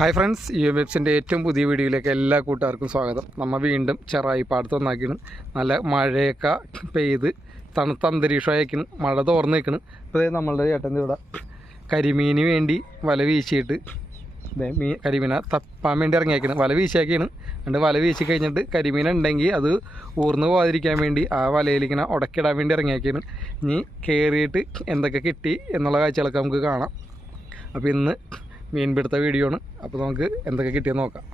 Hi friends, UMFCൻ്റെ ഏറ്റവും പുതിയ വീഡിയോയിലേക്ക് എല്ലാ കൂട്ടുകാർക്കും സ്വാഗതം. നമ്മൾ വീണ്ടും ചെറായി പാടത്ത് വന്നാക്കിയാണ്. നല്ല മഴയൊക്കെ പെയ്ത് തണുത്ത അന്തരീക്ഷമായിരിക്കണം, മഴ തോർന്ന് നിൽക്കണം. അപ്പോൾ നമ്മളുടെ ചേട്ടൻ്റെ ഇവിടെ കരിമീന് വേണ്ടി വല വീശിയിട്ട് കരിമീനെ തപ്പാൻ വേണ്ടി ഇറങ്ങിയേക്കണം. വല വീശിയാക്കിയാണ്. എന്നിട്ട് വല വീശി കഴിഞ്ഞിട്ട് കരിമീൻ ഉണ്ടെങ്കിൽ അത് ഊർന്ന് പോകാതിരിക്കാൻ വേണ്ടി ആ വലയിലിങ്ങനെ ഉടക്കിടാൻ വേണ്ടി ഇറങ്ങിയേക്കാണ്. ഇനി കയറിയിട്ട് എന്തൊക്കെ കിട്ടി എന്നുള്ള കാഴ്ചകളൊക്കെ നമുക്ക് കാണാം. അപ്പോൾ ഇന്ന് മീൻപിടുത്ത വീഡിയോ ആണ്. അപ്പോൾ നമുക്ക് എന്തൊക്കെ കിട്ടിയെന്ന് നോക്കാം.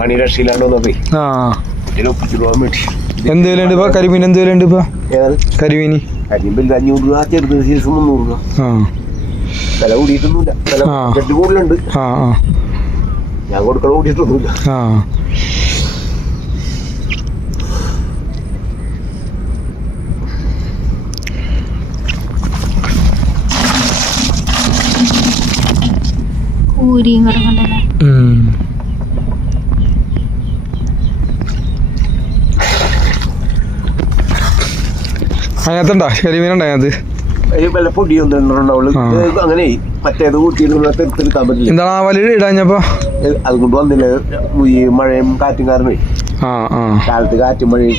പണി രക്ഷയിലാണ്ടോ എന്തേലുണ്ട് ഇപ്പൊ കരിമീൻ? എന്തേലുണ്ട് ഇപ്പൊ കരിമീന്? കരിമീൻ 500 രൂപ, ചെറുത് സീസൺ 300 രൂപ. വില കൂടിയിട്ടൊന്നുമില്ല, വില കൂടുതലുണ്ട്. ഞാൻ കൊടുക്കണ കൂടിയിട്ടൊന്നുമില്ല. അതിനകത്തുണ്ടോ കരിമീനുണ്ടോ? അതിനകത്ത് വല്ല പൊടിയൊന്നും അങ്ങനെ മറ്റേത് കൂട്ടിയെടുക്കാൻ പറ്റില്ല. എന്താണ് ആ വലിയ ഇടാഞ്ഞപ്പോ? അതുകൊണ്ട് വന്നില്ല, ഈ മഴയും കാറ്റും കാരണമേ. കാലത്ത് കാറ്റും മഴയും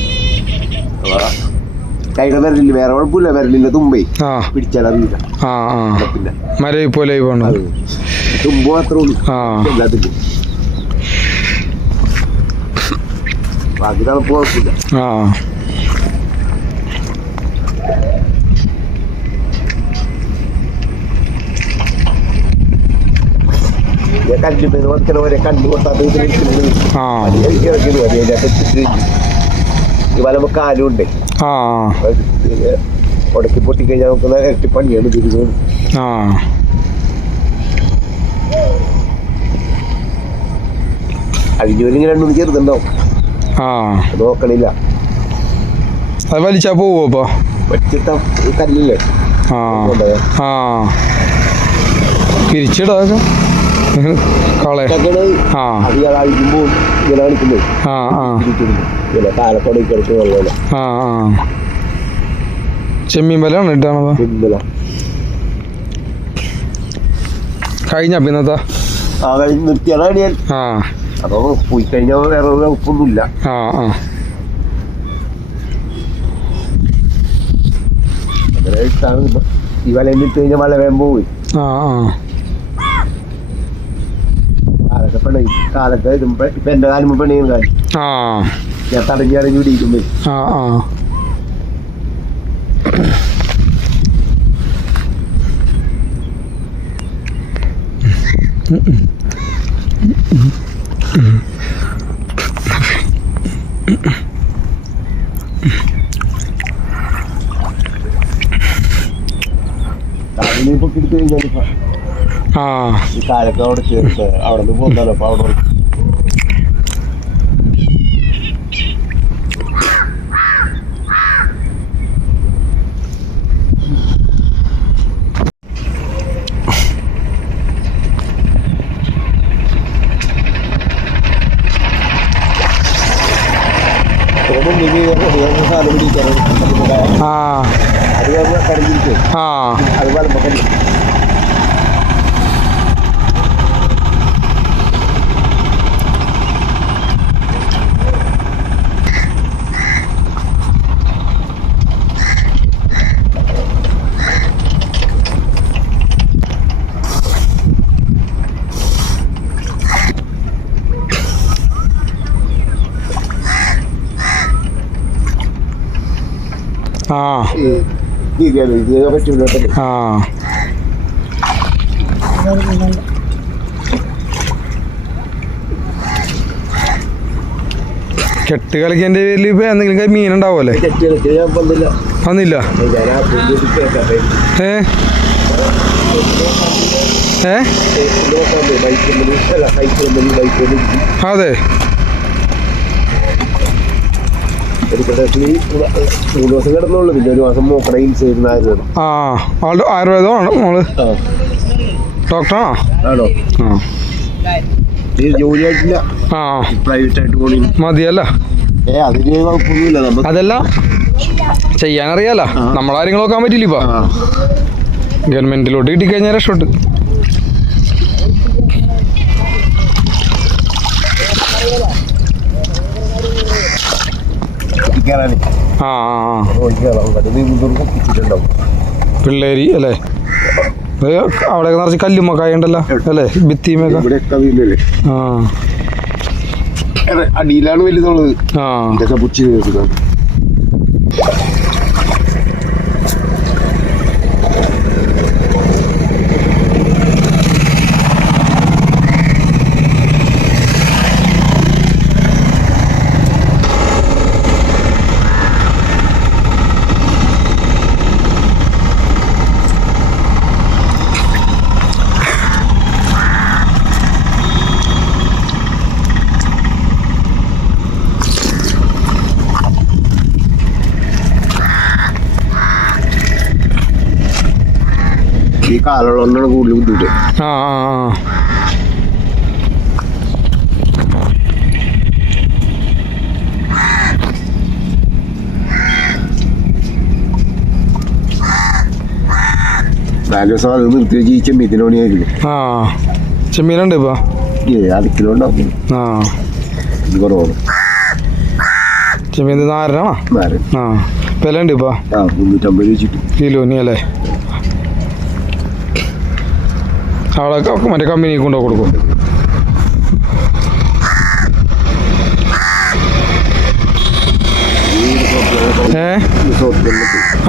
കൈയുടെ വരലില്ല, വേറെ കുഴപ്പമില്ല. വരലില്ല, തുമ്പേ പിടിച്ചാലറിയില്ല. പിന്നെ മര പോലെ തുമ്പ് മാത്രമേ ഉള്ളൂ എല്ലാത്തിനും. ബാക്കി തണുപ്പ് കുഴപ്പമില്ല. കല്ലുമേന്ന് വറുക്കണ വരെ കല്ല് കൊട്ടാത്ത ഈ വല കാലും ഉണ്ട്. ഉടക്കി പൊട്ടിക്കഴിഞ്ഞാൽ നമുക്ക് ഇരട്ടി പണിയാണ് തിരിഞ്ഞത്. അഴിഞ്ഞൂരിങ്ങനെ 2 മണിക്ക് ചെറുതുണ്ടാവും, നോക്കണില്ല. അത് വലിച്ചാ പോവോ? ഇപ്പൊ വെച്ചിട്ട കല്ലില്ലേ പിരിച്ചിടാ ചെമ്മീൻ വലയാണ് ഇട്ടാണോ? കഴിഞ്ഞ പിന്നത്തെ നിർത്തിയാണ് ഞാൻ. അതോ പോയി കഴിഞ്ഞാൽ വേറെ ഉപ്പൊന്നുമില്ല. അങ്ങനെ ഇട്ടാണ്. ഈ വലയിൽ ഇട്ട് കഴിഞ്ഞാൽ മഴ വേഗം പോയി. കാലൊക്കെ ഇടുമ്പോ ഇപ്പൊ എന്റെ കാലം പെണ്ണിയും കാലം ഞാൻ തടഞ്ഞറിഞ്ഞു പിടിക്കുമ്പോ കാലിനെ പൊക്കിട്ട് കഴിഞ്ഞാൽ ഈ കാലൊക്കെ അവിടെ ചേർത്ത് അവിടെ നിന്ന് പോകാനോ. അപ്പൊ അവിടെ സാധനം പിടിക്കാറ് അത് കടഞ്ഞിരിക്കും. അത് വലമ്പക്കല്ലേ. കെട്ട് കളിക്കേണ്ട പേരിൽ ഇപ്പൊ എന്തെങ്കിലും മീൻ ഉണ്ടാവുമല്ലേ? വന്നില്ല. അതെ, 3 ദിവസം കിടന്നുള്ളൂ. പിന്നെ 1 മാസം മോക്കടയിൽ ചേരുന്നായിരുന്നു. ആളുടെ ആയുർവേദമാണ് മോള്? ഡോക്ടറാണോ? ആണോ? ജോലിയായിട്ടില്ല, ആ പ്രൈവറ്റ് ആയിട്ട് പോണി മതിയല്ല. അതിന് കുഴപ്പമൊന്നുമില്ല. നമ്മൾ അതല്ല ചെയ്യാനറിയാലോ, നമ്മളെ കാര്യങ്ങൾ നോക്കാൻ പറ്റില്ല. ഇപ്പൊ ഗവൺമെന്റിലോട്ട് കിട്ടിക്കഴിഞ്ഞാൽ രക്ഷപ്പെട്ട്. ആ പിള്ളേരി അല്ലേ, അവിടെ നിറച്ച് കല്ലുമ്മക്കായ ഉണ്ടല്ലോ അല്ലേ, ഭിത്തിമൊക്കെ. ആ അടിയിലാണ് വലുതുള്ളത്. ആ ഇതൊക്കെ പുച്ചി തീർക്കുന്നത്. ഈ കാലുള്ളതുകൊണ്ടാണ് കൂടുതൽ ബുദ്ധിമുട്ട്. ആ ആ നാല് ദിവസം അത് നിർത്തി വെച്ച് ഈ ചെമ്മീത്തിന് പണിയായിരുന്നു. ആ ചെമ്മീനുണ്ട് ഇപ്പൊ 1 കിലോ ഉണ്ടാവും. ആ ഇത് കുറവാണ്. ചെമ്മീൻ നാരനാണോ? ആ വില ഉണ്ട് ഇപ്പൊ 350 വെച്ചിട്ട് കിലോനി അല്ലേ. അവിടെ മറ്റേ കമ്പനിക്ക് കൊണ്ടു കൊടുക്കും.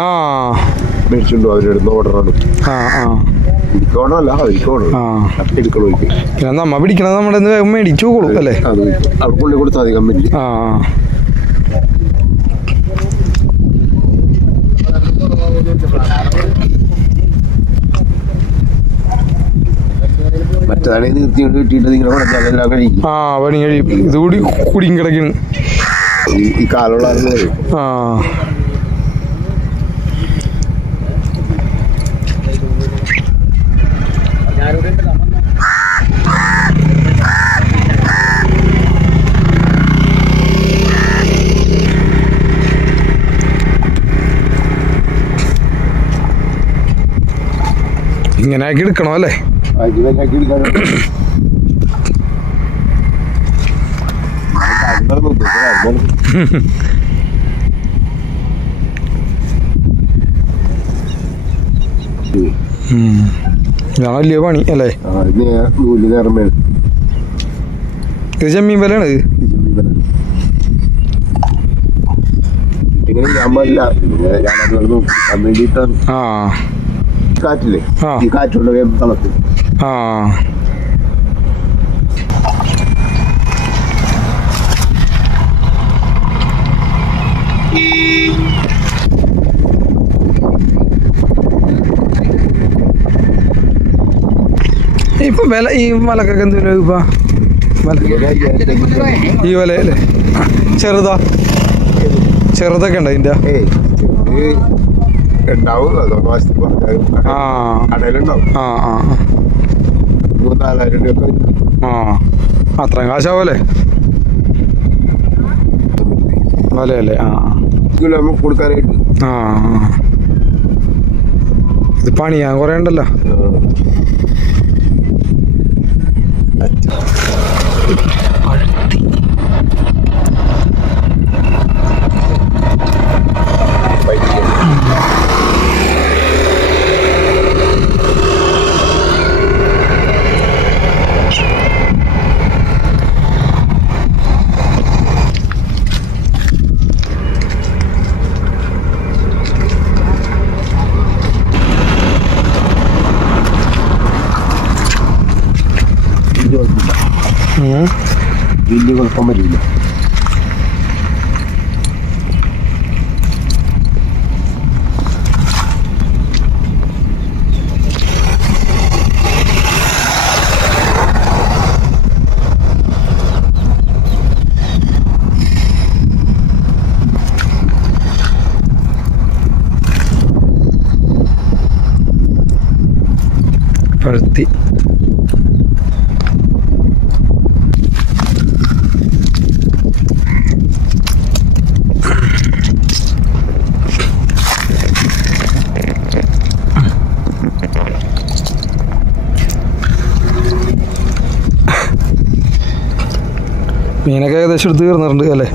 ആ മേടിച്ചുണ്ടോ അവരെടുത്ത് ഓർഡറാണ്. ആ ആ എടുക്കണമല്ല അവർക്കോണം എടുക്കണോ. പിന്നെ നമ്മ പിടിക്കണത് നമ്മുടെ വേഗം മേടിച്ചു കൊടുക്കും അല്ലേ. അത് അവിടെ കൊണ്ടു കൊടുത്താൽ മതി കമ്പനി. ആ മറ്റേതാണെങ്കിൽ നിർത്തി കിട്ടിയിട്ട് നിങ്ങളെ പറഞ്ഞാലെല്ലാം കഴിക്കും. ആ പണി കഴിയും. ഇതുകൂടി കുടിയും കിടക്കുന്നു ഈ കാലുള്ള. ആ ഇങ്ങനെ ആക്കി എടുക്കണോ അല്ലേ. ഇതാണ് വലിയ പണി അല്ലേ. ഇത് ചെമ്മീൻ വിലയാണ്. ആ കാറ്റില്ലേ, ഈ കാറ്റുള്ള തളത്തിൽ. ആ ഇപ്പൊ വില ഈ മലക്കൊക്കെ എന്ത് വില ഇപ്പൊ? ഈ വില അല്ലേ. ചെറുതാ ചെറുതൊക്കെ ഉണ്ട് അതിന്റെ. ആ ആ ആ അത്രയും കാശാവല്ലേ വിലയല്ലേ. ആ കൊടുക്കാനായിട്ട്. ആ ഇത് പണിയാൻ കുറേ ഉണ്ടല്ലോ. വലിയ കുഴപ്പം വരില്ല. മീനൊക്കെ ഏകദേശം എടുത്ത് കയറുന്നുണ്ട് അല്ലേ?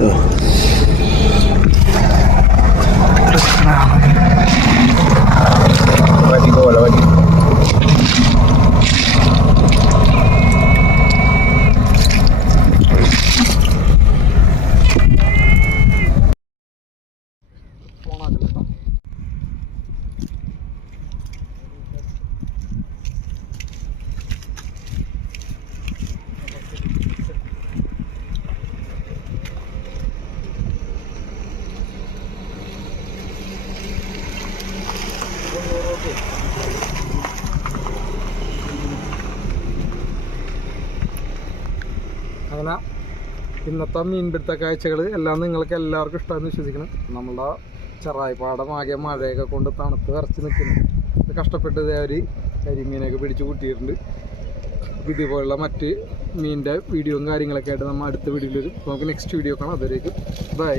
അങ്ങനെ ഇന്നത്തെ മീൻപിടുത്ത കാഴ്ചകൾ എല്ലാം നിങ്ങൾക്ക് എല്ലാവർക്കും ഇഷ്ടമെന്ന് വിശ്വസിക്കണം. നമ്മളുടെ ചെറായിപ്പാടം ആകെ മഴയൊക്കെ കൊണ്ട് തണുത്ത് വിറച്ച് നിൽക്കുന്നു. കഷ്ടപ്പെട്ട് അവർ കരിമീനൊക്കെ പിടിച്ച് കൂട്ടിയിട്ടുണ്ട്. ഇതുപോലുള്ള മറ്റ് മീനിൻ്റെ വീഡിയോയും കാര്യങ്ങളൊക്കെ ആയിട്ട് നമ്മൾ അടുത്ത വീഡിയോയിൽ വരും. നമുക്ക് നെക്സ്റ്റ് വീഡിയോ കാണാം. അതുവരേക്കും ബൈ.